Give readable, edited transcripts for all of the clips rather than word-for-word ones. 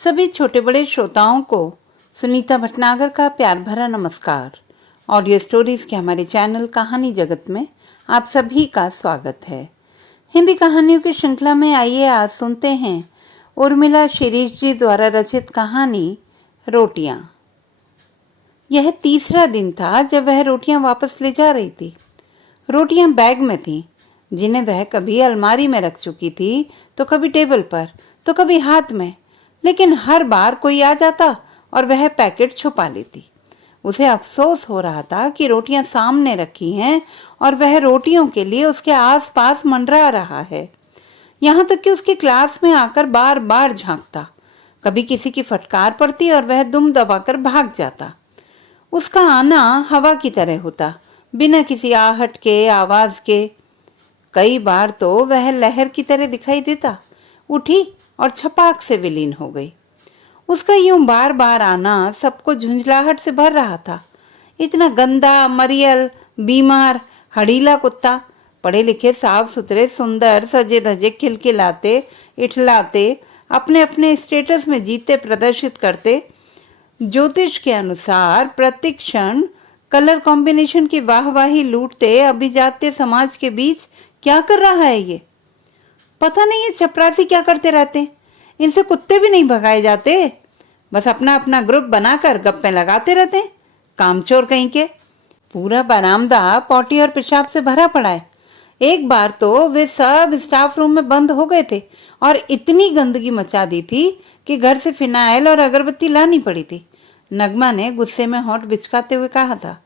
सभी छोटे बड़े श्रोताओं को सुनीता भटनागर का प्यार भरा नमस्कार। ऑडियो स्टोरीज के हमारे चैनल कहानी जगत में आप सभी का स्वागत है। हिंदी कहानियों की श्रृंखला में आइए आज सुनते हैं उर्मिला शिरीष जी द्वारा रचित कहानी रोटियां। यह तीसरा दिन था जब वह रोटियां वापस ले जा रही थी। रोटियां बैग में थीं, जिन्हें वह कभी अलमारी में रख चुकी थी, तो कभी टेबल पर, तो कभी हाथ में, लेकिन हर बार कोई आ जाता और वह पैकेट छुपा लेती। उसे अफसोस हो रहा था कि रोटियां सामने रखी हैं और वह रोटियों के लिए उसके आसपास मंडरा रहा है। यहाँ तक कि उसकी क्लास में आकर बार बार झांकता। कभी किसी की फटकार पड़ती और वह दुम दबाकर भाग जाता। उसका आना हवा की तरह होता, बिना किसी आहट के, आवाज के। कई बार तो वह लहर की तरह दिखाई देता, उठी और छपाक से विलीन हो गई। उसका यूं बार बार आना सबको झुंझलाहट से भर रहा था। इतना गंदा, मरियल, बीमार, हड़ीला कुत्ता, पढ़े लिखे, साफ सुथरे, सुंदर, सजे धजे, खिलखिलाते, इठलाते, अपने अपने स्टेटस में जीते प्रदर्शित करते, ज्योतिष के अनुसार प्रतिक्षण कलर कॉम्बिनेशन की वाहवाही लूटते अभिजात्य समाज के बीच क्या कर रहा है ये? पता नहीं ये चपरासी क्या करते रहते। इनसे कुत्ते भी नहीं भगाए जाते, बस अपना अपना ग्रुप बनाकर गप्पे लगाते रहते। कामचोर कहीं के। पूरा बरामदा पॉटी और पेशाब से भरा पड़ा है। एक बार तो वे सब स्टाफ रूम में बंद हो गए थे और इतनी गंदगी मचा दी थी कि घर से फिनाइल और अगरबत्ती लानी पड़ी थी। नगमा ने गुस्से में होंठ बिचकाते हुए कहा था।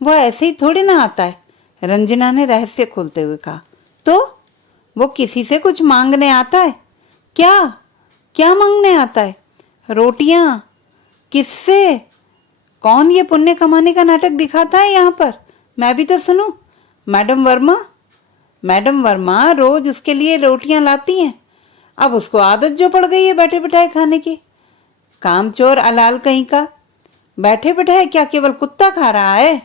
वो ऐसे ही थोड़ी ना आता है, रंजना ने रहस्य खोलते हुए कहा। तो वो किसी से कुछ मांगने आता है? क्या क्या मांगने आता है? रोटियां। किससे? कौन ये पुण्य कमाने का नाटक दिखाता है यहाँ पर? मैं भी तो सुनूं। मैडम वर्मा। मैडम वर्मा रोज उसके लिए रोटियां लाती हैं। अब उसको आदत जो पड़ गई है बैठे बिठाए खाने की। कामचोर अलाल कहीं का। बैठे बिठाए क्या केवल कुत्ता खा रहा है?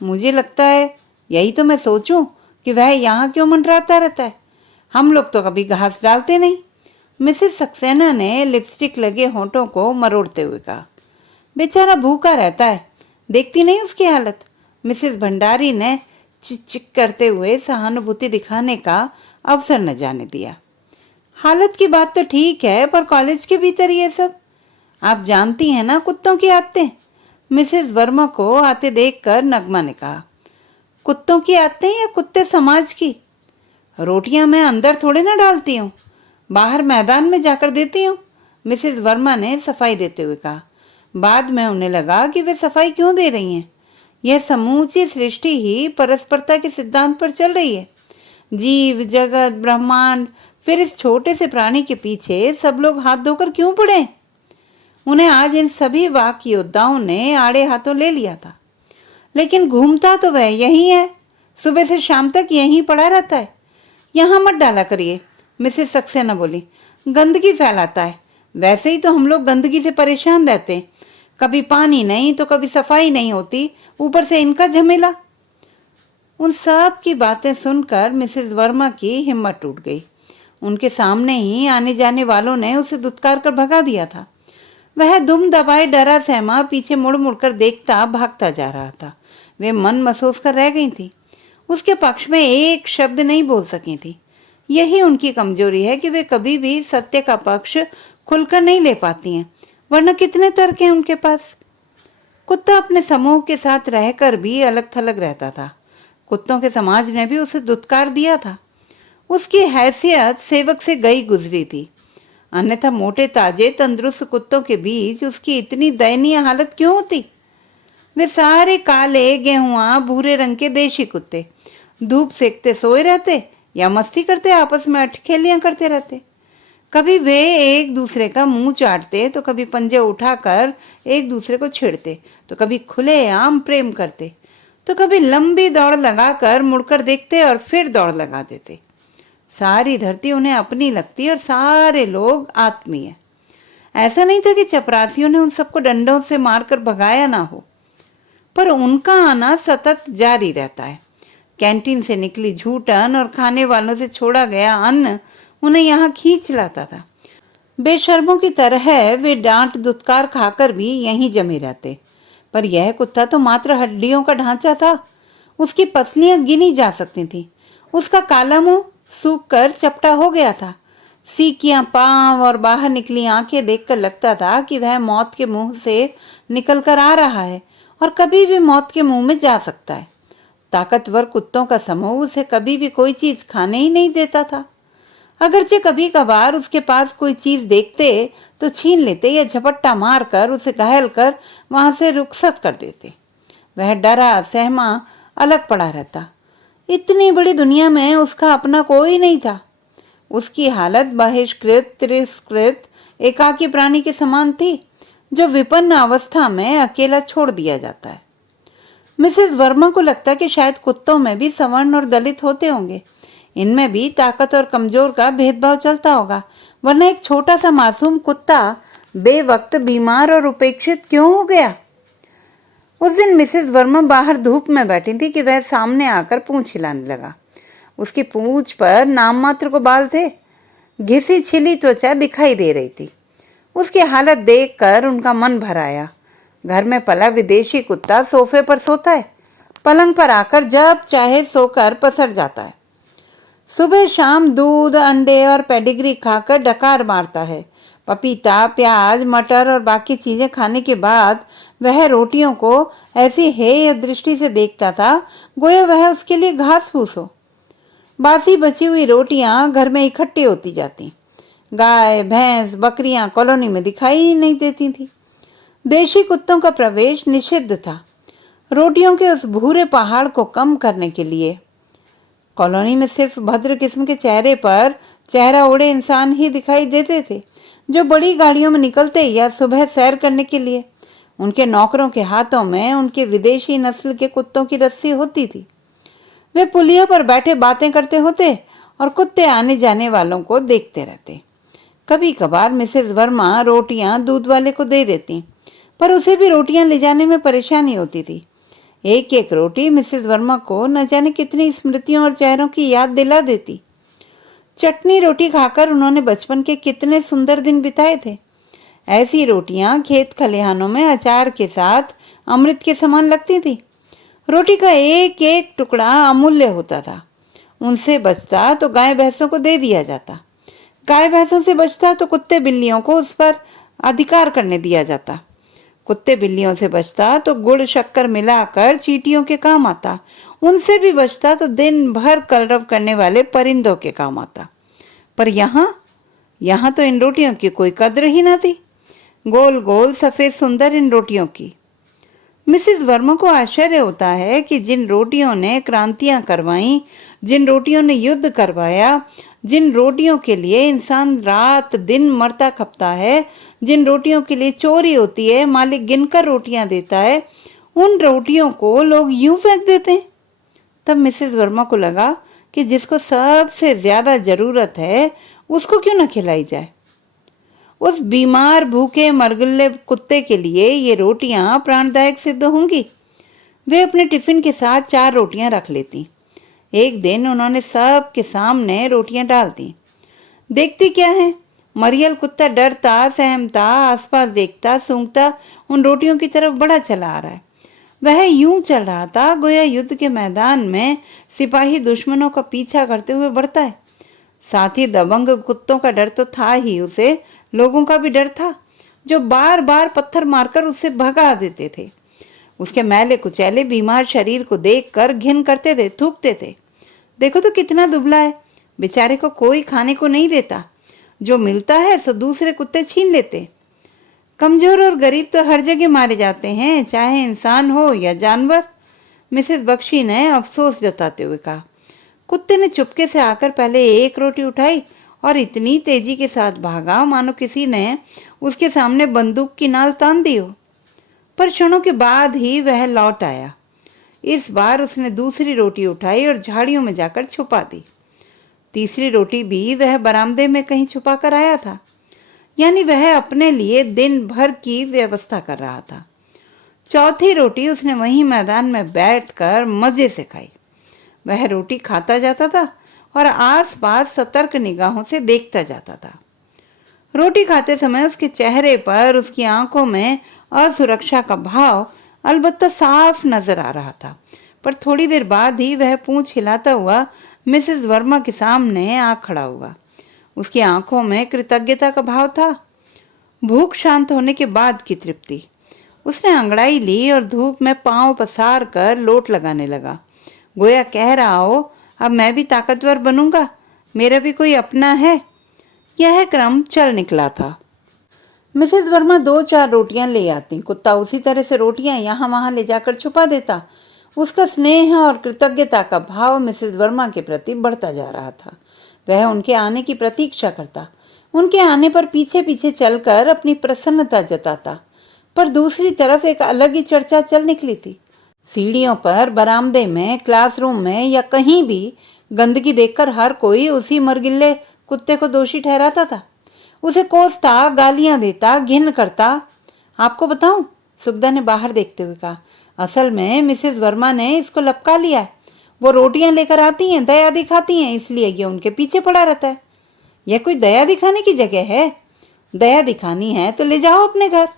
मुझे लगता है, यही तो मैं सोचूं कि वह यहाँ क्यों मंडराता रहता है। हम लोग तो कभी घास डालते नहीं। मिसेस सक्सेना ने लिपस्टिक लगे होंठों को मरोड़ते हुए कहा। बेचारा भूखा रहता है, देखती नहीं उसकी हालत। मिसेस भंडारी ने चिक करते हुए सहानुभूति दिखाने का अवसर न जाने दिया। हालत की बात तो ठीक है, पर कॉलेज के भीतर ये सब आप जानती हैं ना, कुत्तों की आदतें। मिसेस वर्मा को आते देखकर नगमा ने कहा। कुत्तों की आदतें या कुत्ते समाज की? रोटियां मैं अंदर थोड़े ना डालती हूँ, बाहर मैदान में जाकर देती हूँ, मिसेस वर्मा ने सफाई देते हुए कहा। बाद में उन्हें लगा कि वे सफाई क्यों दे रही हैं। यह समूची सृष्टि ही परस्परता के सिद्धांत पर चल रही है। जीव, जगत, ब्रह्मांड, फिर इस छोटे से प्राणी के पीछे सब लोग हाथ धोकर क्यों पड़े? उन्हें आज इन सभी वाक योद्धाओं ने आड़े हाथों ले लिया था, लेकिन घूमता तो वह यही है, सुबह से शाम तक यहीं पड़ा रहता है। यहाँ मत डाला करिए, मिसेस सक्सेना बोली। गंदगी फैलाता है। वैसे ही तो हम लोग गंदगी से परेशान रहते हैं। कभी पानी नहीं तो कभी सफाई नहीं होती, ऊपर से इनका झमेला। उन सब की बातें सुनकर मिसेस वर्मा की हिम्मत टूट गई। उनके सामने ही आने जाने वालों ने उसे दुत्कार कर भगा दिया था। वह दुम दबाए, डरा सहमा, पीछे मुड़ मुड़कर देखता भागता जा रहा था। वे मन महसूस कर रह गई थी। उसके पक्ष में एक शब्द नहीं बोल सकी थी। यही उनकी कमजोरी है कि वे कभी भी सत्य का पक्ष खुलकर नहीं ले पाती हैं, वरना कितने तर्क हैं उनके पास। कुत्ता अपने समूह के साथ रहकर भी अलग थलग रहता था। कुत्तों के समाज ने भी उसे दुत्कार दिया था। उसकी हैसियत सेवक से गई गुजरी थी। अन्यथा मोटे ताजे तंदुरुस्त कुत्तों के बीच उसकी इतनी दयनीय हालत क्यों होती? वे सारे काले, गेहुआ, भूरे रंग के देशी कुत्ते धूप सेकते सोए रहते या मस्ती करते आपस में अठखेलियां करते रहते। कभी वे एक दूसरे का मुंह चाटते, तो कभी पंजे उठाकर एक दूसरे को छेड़ते, तो कभी खुलेआम प्रेम करते, तो कभी लंबी दौड़ लगाकर मुड़कर देखते और फिर दौड़ लगा देते। सारी धरती उन्हें अपनी लगती और सारे लोग आत्मीय। ऐसा नहीं था कि चपरासियों ने उन सबको डंडों से मारकर भगाया ना हो, पर उनका आना सतत जारी रहता है। कैंटीन से निकली झूठन और खाने वालों से छोड़ा गया अन्न उन्हें यहाँ खींच लाता था। बेशर्मों की तरह वे डांट दुत्कार खाकर भी यहीं जमे रहते। पर यह कुत्ता तो मात्र हड्डियों का ढांचा था। उसकी पसलियां गिनी जा सकती थीं। उसका काला मुंह सूख कर चपटा हो गया था। सीकियां पांव और बाहर निकली आंखें देखकर लगता था कि वह मौत के मुंह से निकल कर आ रहा है और कभी भी मौत के मुंह में जा सकता है। ताकतवर कुत्तों का समूह उसे कभी भी कोई चीज खाने ही नहीं देता था। अगरचे कभी कभार उसके पास कोई चीज देखते तो छीन लेते या झपट्टा मारकर उसे घायल कर वहां से रुखसत कर देते। वह डरा सहमा अलग पड़ा रहता। इतनी बड़ी दुनिया में उसका अपना कोई नहीं था। उसकी हालत बहिष्कृत तिरस्कृत एकाकी प्राणी के समान थी जो विपन्न अवस्था में अकेला छोड़ दिया जाता है। मिसेस वर्मा को लगता कि शायद कुत्तों में भी सवर्ण और दलित होते होंगे। इनमें भी ताकत और कमजोर का भेदभाव चलता होगा, वरना एक छोटा सा मासूम कुत्ता बेवक्त बीमार और उपेक्षित क्यों हो गया। उस दिन मिसेस वर्मा बाहर धूप में बैठी थी कि वह सामने आकर पूंछ हिलाने लगा। उसकी पूंछ पर नाम मात्र को बाल थे। घिसी छिली त्वचा दिखाई दे रही थी। उसकी हालत देखकर उनका मन भर आया। घर में पला विदेशी कुत्ता सोफे पर सोता है, पलंग पर आकर जब चाहे सोकर पसर जाता है। सुबह शाम दूध अंडे और पेडिग्री खाकर डकार मारता है। पपीता प्याज मटर और बाकी चीजें खाने के बाद वह रोटियों को ऐसी हेय दृष्टि से देखता था गोया वह उसके लिए घास फूस हो। बासी बची हुई रोटियां घर में इकट्ठी होती जाती। गाय भैंस बकरियां कॉलोनी में दिखाई ही नहीं देती थी। देशी कुत्तों का प्रवेश निषिद्ध था। रोटियों के उस भूरे पहाड़ को कम करने के लिए कॉलोनी में सिर्फ भद्र किस्म के चेहरे पर चेहरा ओढ़े इंसान ही दिखाई देते थे, जो बड़ी गाड़ियों में निकलते या सुबह सैर करने के लिए। उनके नौकरों के हाथों में उनके विदेशी नस्ल के कुत्तों की रस्सी होती थी। वे पुलियों पर बैठे बातें करते होते और कुत्ते आने जाने वालों को देखते रहते। कभी कभार मिसेस वर्मा रोटियां दूध वाले को दे देती, पर उसे भी रोटियां ले जाने में परेशानी होती थी। एक एक रोटी मिसेस वर्मा को न जाने कितनी स्मृतियों और चेहरों की याद दिला देती। चटनी रोटी खाकर उन्होंने बचपन के कितने सुंदर दिन बिताए थे। ऐसी रोटियां खेत खलिहानों में अचार के साथ अमृत के समान लगती थी। रोटी का एक एक टुकड़ा अमूल्य होता था। उनसे बचता तो गाय भैंसों को दे दिया जाता। गाय भैंसों से बचता तो कुत्ते बिल्लियों को उस पर अधिकार करने दिया जाता। कुत्ते बिल्लियों से बचता तो गुड़ शक्कर मिलाकर चींटियों के काम आता। उनसे भी बचता तो दिन भर कलरव करने वाले परिंदों के काम आता। पर यहाँ तो इन रोटियों की कोई कद्र ही न थी। गोल गोल सफेद सुंदर इन रोटियों की। मिसेस वर्मा को आश्चर्य होता है कि जिन रोटियों ने क्रांतियां करवाई, जिन रोटियों ने युद्ध करवाया, जिन रोटियों के लिए इंसान रात दिन मरता खपता है, जिन रोटियों के लिए चोरी होती है, मालिक गिनकर रोटियां देता है, उन रोटियों को लोग यूं फेंक देते हैं। तब मिसेस वर्मा को लगा कि जिसको सबसे ज्यादा जरूरत है उसको क्यों न खिलाई जाए। उस बीमार भूखे मरगुल्ले कुत्ते के लिए ये रोटियां प्राणदायक सिद्ध होंगी। वे अपने टिफिन के साथ 4 रोटियां रख लेती। एक दिन उन्होंने सब के सामने रोटियां डाल दी। देखती क्या है, मरियल कुत्ता डरता सहमता आसपास देखता सूंघता उन रोटियों की तरफ बढ़ा चला आ रहा है। वह यूं चल रहा था गोया युद्ध के मैदान में सिपाही दुश्मनों का पीछा करते हुए बढ़ता है। साथ ही दबंग कुत्तों का डर तो था ही, उसे लोगों का भी डर था जो बार बार पत्थर मारकर उसे भगा देते थे। उसके मैले कुचैले बीमार शरीर को देखकर घिन करते थे, थूकते थे। देखो तो कितना दुबला है, बेचारे को कोई खाने को नहीं देता। जो मिलता है सो दूसरे कुत्ते छीन लेते। कमजोर और गरीब तो हर जगह मारे जाते हैं, चाहे इंसान हो या जानवर। मिसेस बख्शी ने अफसोस जताते हुए कहा। कुत्ते ने चुपके से आकर पहले एक रोटी उठाई और इतनी तेजी के साथ भागा मानो किसी ने उसके सामने बंदूक की नाल तान दी हो। पर क्षणों के बाद ही वह लौट आया। इस बार उसने दूसरी रोटी उठाई और झाड़ियों में जाकर छुपा दी। तीसरी रोटी भी वह बरामदे में कहीं छुपा कर आया था, यानी वह अपने लिए दिन भर की व्यवस्था कर रहा था। चौथी रोटी उसने वहीं मैदान में बैठकर मजे से खाई। वह रोटी खाता जाता था और आसपास सतर्क निगाहों से देखता जाता था। रोटी खाते समय उसके चेहरे पर, उसकी आंखों में असुरक्षा का भाव अलबत्ता साफ नजर आ रहा था। पर थोड़ी देर बाद ही वह पूंछ हिलाता हुआ मिसेस वर्मा के सामने आ खड़ा हुआ। उसकी आंखों में कृतज्ञता का भाव था, भूख शांत होने के बाद की तृप्ति। उसने अंगड़ाई ली और धूप में पांव पसार कर लोट लगाने लगा, गोया कह रहा हो, अब मैं भी ताकतवर बनूंगा, मेरा भी कोई अपना है। यह क्रम चल निकला था। मिसेस वर्मा 2-4 रोटियां ले आती, कुत्ता उसी तरह से रोटियां यहाँ वहां ले जाकर छुपा देता। उसका स्नेह और कृतज्ञता का भाव मिसेस वर्मा के प्रति बढ़ता जा रहा था। वह उनके आने की प्रतीक्षा करता, उनके आने पर पीछे पीछे चलकर अपनी प्रसन्नता जताता। पर दूसरी तरफ एक अलग ही चर्चा चल निकली थी। सीढ़ियों पर, बरामदे में, क्लासरूम में या कहीं भी गंदगी देखकर हर कोई उसी मरगिल्ले कुत्ते को दोषी ठहराता था, उसे कोसता, गालियां देता, घिन करता। आपको बताऊं, सुखदा ने बाहर देखते हुए कहा, असल में मिसेस वर्मा ने इसको लपका लिया है। वो रोटियां लेकर आती हैं, दया दिखाती हैं, इसलिए ये उनके पीछे पड़ा रहता है। यह कोई दया दिखाने की जगह है? दया दिखानी है तो ले जाओ अपने घर,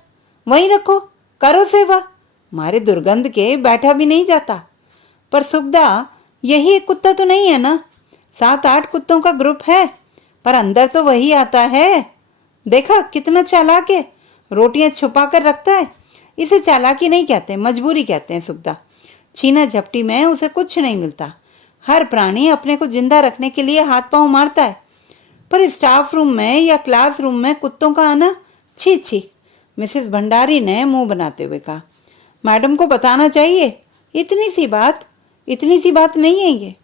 वहीं रखो, करो सेवा। मारे दुर्गंध के बैठा भी नहीं जाता। पर सुखदा, यही एक कुत्ता तो नहीं है ना? 7-8 कुत्तों का ग्रुप है, पर अंदर तो वही आता है। देखा कितना चालाक है, रोटियां छुपा कर रखता है। इसे चालाकी नहीं कहते, मजबूरी कहते हैं सुखदा। छीना झपटी में उसे कुछ नहीं मिलता। हर प्राणी अपने को जिंदा रखने के लिए हाथ पांव मारता है, पर स्टाफ रूम में या क्लासरूम में कुत्तों का आना, छी छी। मिसेस भंडारी ने मुंह बनाते हुए कहा, मैडम को बताना चाहिए, इतनी सी बात नहीं है ये।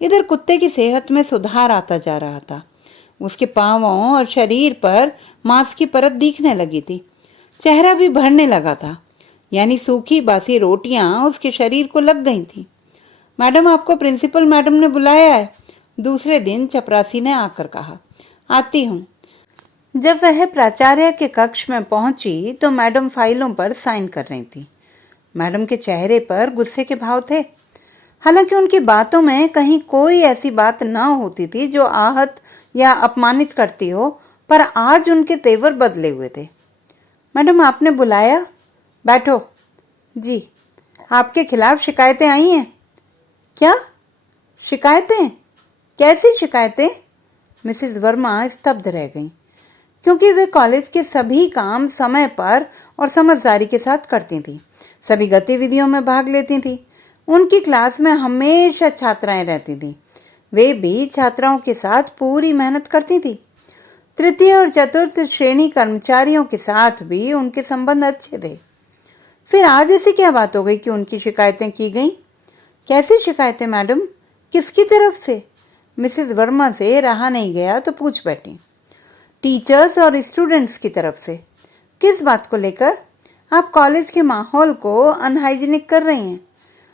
इधर कुत्ते की सेहत में सुधार आता जा रहा था। उसके पांवों और शरीर पर मांस की परत दिखने लगी थी, चेहरा भी भरने लगा था, यानी सूखी बासी रोटियां उसके शरीर को लग गई थी। मैडम, आपको प्रिंसिपल मैडम ने बुलाया है। दूसरे दिन चपरासी ने आकर कहा, आती हूँ। जब वह प्राचार्य के कक्ष में पहुंची तो मैडम फाइलों पर साइन कर रही थी। मैडम के चेहरे पर गुस्से के भाव थे। हालांकि उनकी बातों में कहीं कोई ऐसी बात न होती थी जो आहत या अपमानित करती हो, पर आज उनके तेवर बदले हुए थे। मैडम, आपने बुलाया? बैठो। जी। आपके खिलाफ शिकायतें आई हैं? क्या शिकायतें? कैसी शिकायतें? मिसेस वर्मा स्तब्ध रह गईं, क्योंकि वे कॉलेज के सभी काम समय पर और समझदारी के साथ करती थीं, सभी गतिविधियों में भाग लेती थीं। उनकी क्लास में हमेशा छात्राएं रहती थीं, वे भी छात्राओं के साथ पूरी मेहनत करती थीं। तृतीय और चतुर्थ श्रेणी कर्मचारियों के साथ भी उनके संबंध अच्छे थे। फिर आज ऐसी क्या बात हो गई कि उनकी शिकायतें की गईं? कैसी शिकायतें मैडम? किसकी तरफ से? मिसेस वर्मा से रहा नहीं गया तो पूछ बैठी। टीचर्स और स्टूडेंट्स की तरफ से। किस बात को लेकर? आप कॉलेज के माहौल को अनहाइजीनिक कर रही हैं।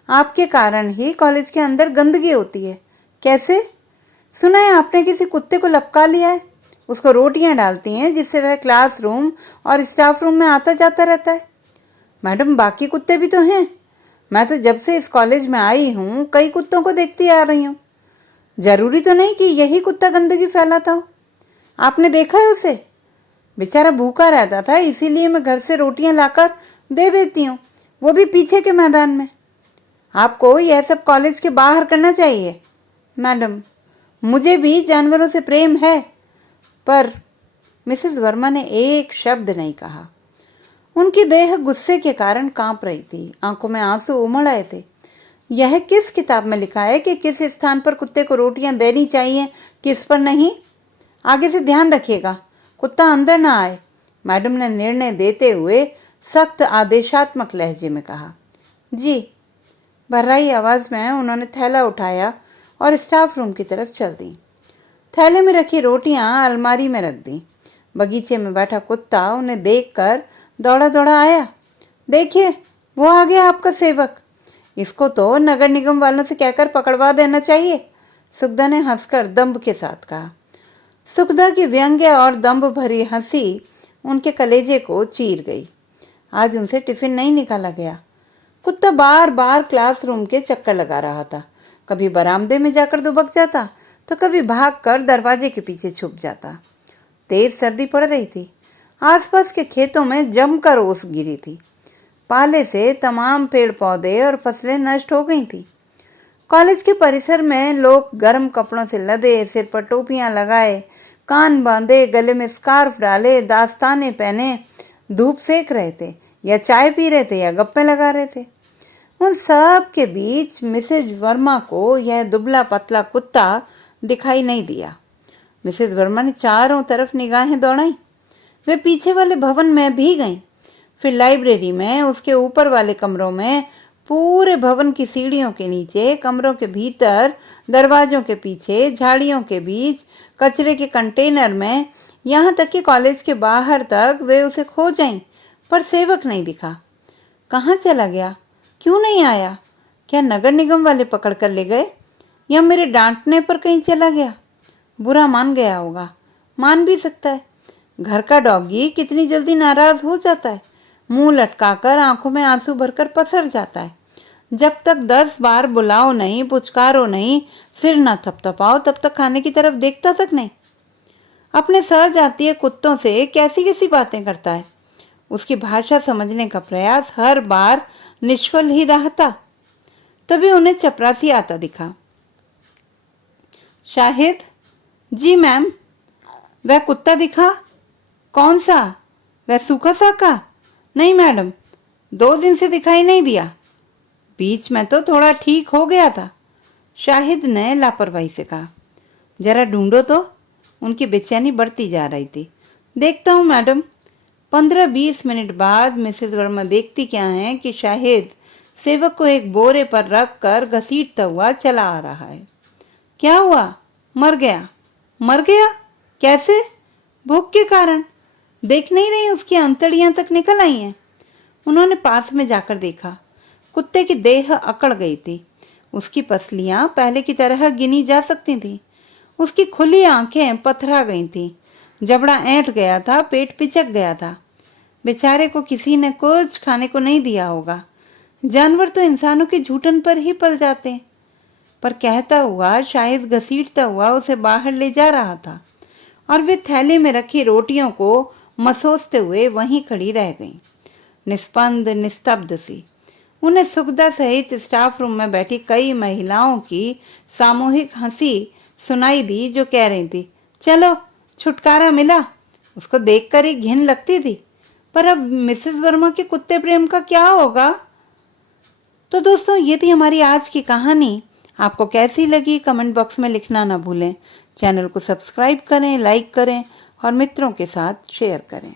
आपके कारण ही कॉलेज के अंदर गंदगी होती है। कैसे? सुना है आपने किसी कुत्ते को लपका लिया है, उसको रोटियां डालती हैं जिससे वह क्लासरूम और स्टाफ रूम में आता जाता रहता है। मैडम, बाकी कुत्ते भी तो हैं। मैं तो जब से इस कॉलेज में आई हूँ कई कुत्तों को देखती आ रही हूँ। जरूरी तो नहीं कि यही कुत्ता गंदगी फैलाता हो। आपने देखा है उसे? बेचारा भूखा रहता था, इसीलिए मैं घर से रोटियां लाकर दे देती हूँ, वो भी पीछे के मैदान में। आपको यह सब कॉलेज के बाहर करना चाहिए। मैडम, मुझे भी जानवरों से प्रेम है, पर मिसेस वर्मा ने एक शब्द नहीं कहा। उनकी देह गुस्से के कारण कांप रही थी, आंखों में आंसू उमड़ आए थे। यह किस किताब में लिखा है कि किस स्थान पर कुत्ते को रोटियां देनी चाहिए, किस पर नहीं? आगे से ध्यान रखिएगा, कुत्ता अंदर ना आए। मैडम ने निर्णय देते हुए सख्त आदेशात्मक लहजे में कहा। जी। भर्राई आवाज में उन्होंने थैला उठाया और स्टाफ रूम की तरफ चल दी। थैले में रखी रोटियां अलमारी में रख दी। बगीचे में बैठा कुत्ता उन्हें देखकर दौड़ा दौड़ा आया। देखिए, वो आ गया आपका सेवक। इसको तो नगर निगम वालों से कहकर पकड़वा देना चाहिए, सुखदा ने हंसकर दंभ के साथ कहा। सुखदा की व्यंग्य और दंभ भरी हंसी उनके कलेजे को चीर गई। आज उनसे टिफिन नहीं निकाला गया। कुत्ता बार बार क्लासरूम के चक्कर लगा रहा था, कभी बरामदे में जाकर दुबक जाता तो कभी भागकर दरवाजे के पीछे छुप जाता। तेज सर्दी पड़ रही थी। आसपास के खेतों में जमकर ओस गिरी थी। पाले से तमाम पेड़ पौधे और फसलें नष्ट हो गई थी। कॉलेज के परिसर में लोग गर्म कपड़ों से लदे, सिर पर टोपियां लगाए, कान बांधे, गले में स्कार्फ डाले, दास्ताने पहने धूप सेक रहे थे, या चाय पी रहे थे, या गप्पे लगा रहे थे। उन सब के बीच मिसेज वर्मा को यह दुबला पतला कुत्ता दिखाई नहीं दिया। मिसेज वर्मा ने चारों तरफ निगाहें दौड़ाई। वे पीछे वाले भवन में भी गईं, फिर लाइब्रेरी में, उसके ऊपर वाले कमरों में, पूरे भवन की सीढ़ियों के नीचे, कमरों के भीतर, दरवाजों के पीछे, झाड़ियों के बीच, कचरे के कंटेनर में, यहाँ तक कि कॉलेज के बाहर तक वे उसे खोज आईं, पर सेवक नहीं दिखा। कहाँ चला गया? क्यों नहीं आया? क्या नगर निगम वाले पकड़ कर ले गए, या मेरे डांटने पर कहीं चला गया? बुरा मान गया होगा, मान भी सकता है। घर का डॉगी कितनी जल्दी नाराज हो जाता है, मुंह लटकाकर आंखों में आंसू भरकर पसर जाता है। जब तक 10 बार बुलाओ नहीं, पुचकारो नहीं, सिर न थपथपाओ, तब तक खाने की तरफ देखता तक नहीं। अपने सहजातीय कुत्तों से कैसी कैसी बातें करता है। उसकी भाषा समझने का प्रयास हर बार निष्फल ही रहता। तभी उन्हें चपरासी आता दिखा। शाहिद? जी मैम। वह कुत्ता दिखा? कौन सा? वह सूखा साका? नहीं मैडम, 2 दिन से दिखाई नहीं दिया। बीच में तो थोड़ा ठीक हो गया था, शाहिद ने लापरवाही से कहा। जरा ढूंढो तो। उनकी बेचैनी बढ़ती जा रही थी। देखता हूँ मैडम। 15-20 मिनट बाद मिसेज वर्मा देखती क्या है कि शाहिद सेवक को एक बोरे पर रख कर घसीटता हुआ चला आ रहा है। क्या हुआ? मर गया। मर गया? कैसे? भूख के कारण। देख नहीं रही, उसकी अंतड़ियां तक निकल आई हैं। उन्होंने पास में जाकर देखा। कुत्ते की देह अकड़ गई थी। उसकी पसलियां पहले की तरह गिनी जा सकती थीं। उसकी खुली आंखें पथरा गई थीं। जबड़ा ऐंठ गया था, पेट पिचक गया था। बेचारे को किसी ने कुछ खाने को नहीं दिया होगा। जानवर तो इंसानों की झूठन पर ही पल जाते हैं। पर कहता हुआ शायद घसीटता हुआ उसे बाहर ले जा रहा था, और वे थैले में रखी रोटियों को मसोसते हुए वहीं खड़ी रह गईं, निस्पंद, निस्तब्ध सी। उन्हें सुखदा सहित स्टाफ रूम में बैठी कई महिलाओं की सामूहिक हंसी सुनाई दी, जो कह रही थी, चलो छुटकारा मिला। उसको देखकर ही घिन लगती थी, पर अब मिसेस वर्मा के कुत्ते प्रेम का क्या होगा? तो दोस्तों, ये थी हमारी आज की कहानी। आपको कैसी लगी कमेंट बॉक्स में लिखना ना भूलें। चैनल को सब्सक्राइब करें, लाइक करें और मित्रों के साथ शेयर करें।